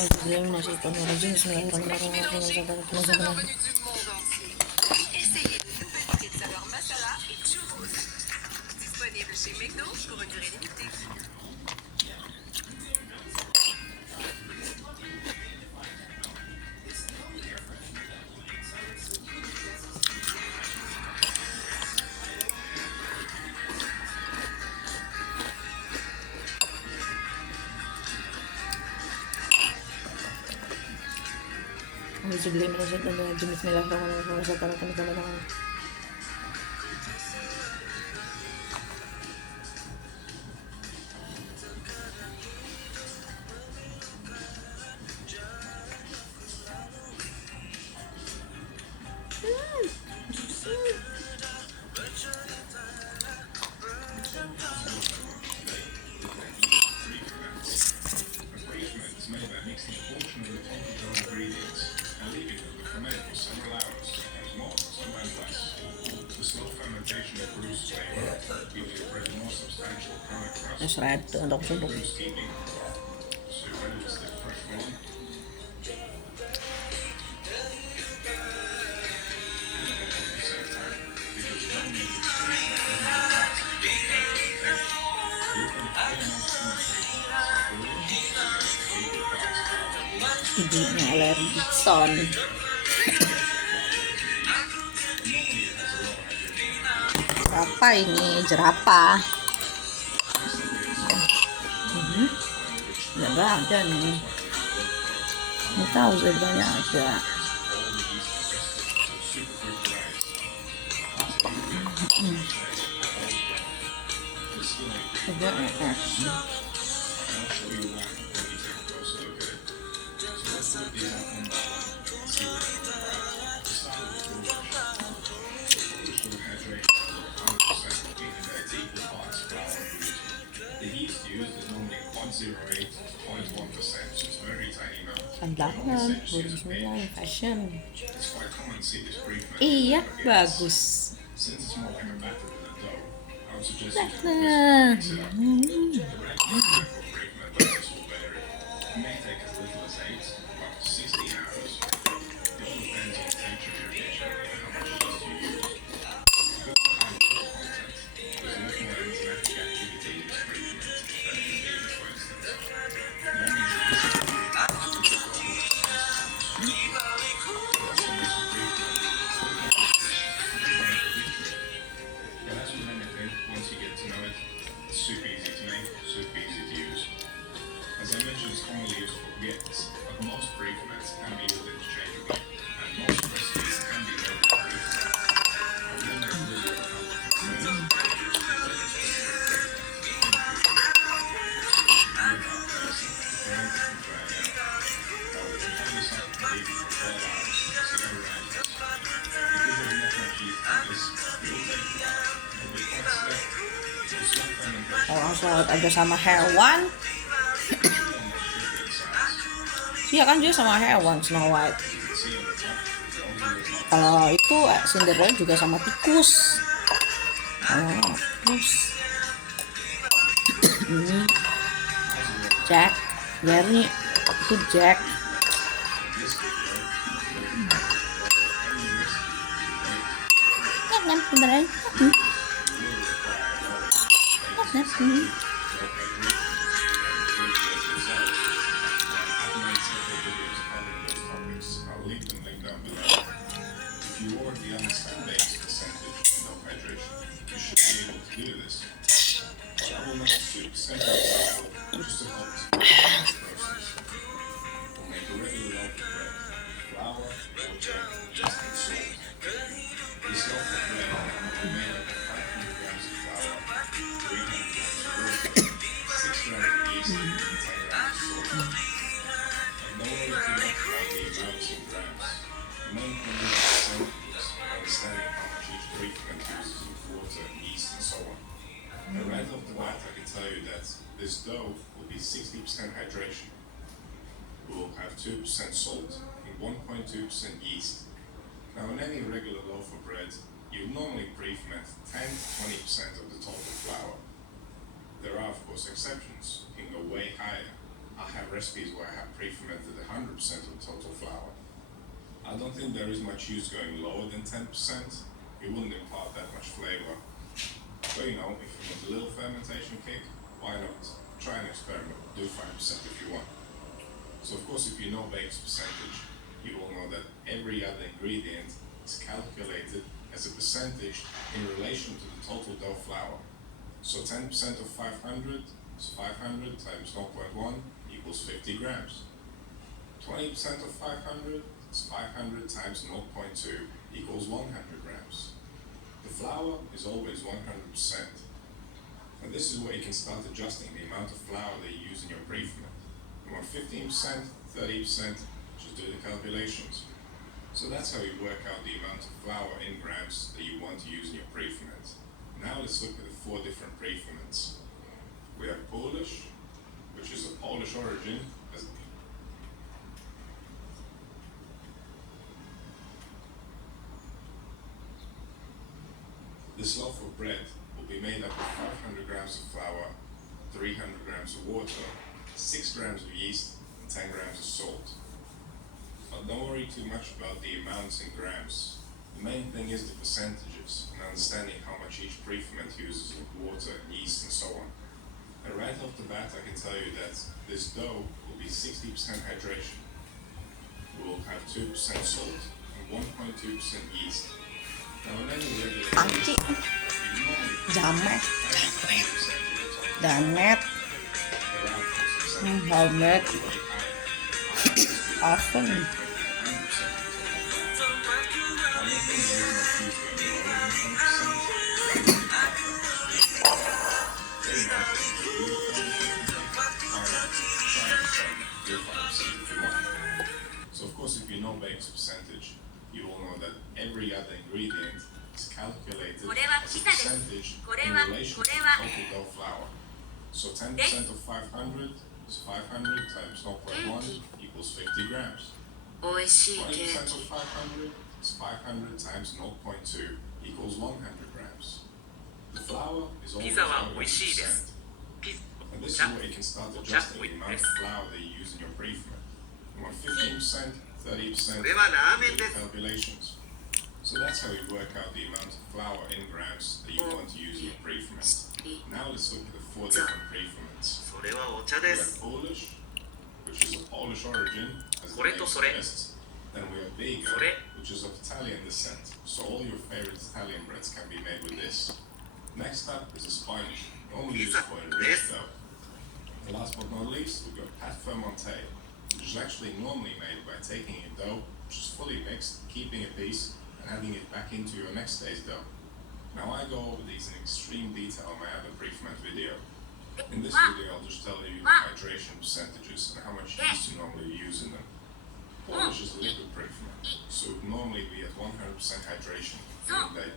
Bismillahirrahmanirrahim. Bismillahirrahmanirrahim. Bismillahirrahmanirrahim. Serat untuk subuh. Ibunya alergi son. Apa ini jerapah? Nggak ada nih. Nggak tahu sebenarnya ada. Sandalan, Bismillah, fashion. Iya, bagus. Orang sholat aja sama hewan. Iya kan dia sama hewan, Snow White. Kalau itu Cinderella juga sama tikus. Tikus. Jack, Gary itu Jack. Beneran. This dough will be 60% hydration. We will have 2% salt and 1.2% yeast. Now in any regular loaf of bread, you normally pre-ferment 10 to 20% of the total flour. There are of course exceptions. You can go way higher. I have recipes where I have pre-fermented I don't think there is much use going lower than 10%. It wouldn't impart that much flavor. But you know, if you want a little fermentation kick, why not? Try an experiment. Do 5% if you want. So of course, if you know Bake's percentage, you will know that every other ingredient is calculated as a percentage in relation to the total dough flour. So 10% of 500 is 500 times 0.1 equals 50 grams. 20% of 500 is 500 times 0.2 equals 100 grams. The flour is always 100%. And this is where you can start adjusting the amount of flour that you use in your pre-ferment. You want 15%, 30%, just do the calculations. So that's how you work out the amount of flour in grams that you want to use in your pre-ferment. Now let's look at the 4 different pre-ferments. We have Polish, which is of Polish origin. This loaf of bread will be made up of 500 grams of flour, 300 grams of water, 6 grams of yeast, and 10 grams of salt. But don't worry too much about the amounts in grams. The main thing is the percentages and understanding how much each pre-ferment uses of water, yeast, and so on. And right off the bat, I can tell you that this dough will be 60% hydration. We will have 2% salt and 1.2% yeast. Now, in any regular Panci. Jamet. Jamet. Jamet. Oven. So of course, if you know Bake's percentage, you will know that every other ingredient is calculated as a percentage in relation to the total dough flour. So 10% of 500 is 500 times 0.1 equals 50 grams. 20% of 500 is 500 times 0.2 equals 100 grams. The flour is always 100%. And this is where you can start adjusting the amount of flour that you use in your pre-ferment. You want 15%, 30%, do calculations. So that's how you work out the amount of flour in grams that you want to use in your pre-ferment. Now let's look at the 4 different pre-ferments. We have Polish, which is of Polish origin, as the name suggests. Then we have Bega, which is of Italian descent. So all your favorite Italian breads can be made with this. Next up is a sponge, normally used for enriched dough. And last but not least, we've got pâte fermentée, which is actually normally made by taking a dough which is fully mixed, keeping a piece, and adding it back into your next day's dough. Now I go over these in extreme detail in my other pre-ferment video. In this video, I'll just tell you the hydration percentages and how much yeast you normally use in them. Polish is a liquid pre-ferment, so it would normally be at 100% hydration in the day.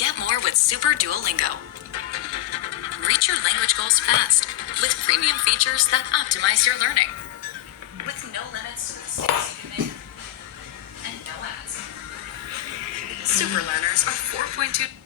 Get more with Super Duolingo. Reach your language goals fast. with premium features that optimize your learning. With no limits to the saves you can make and no ads. Super learners are 4.2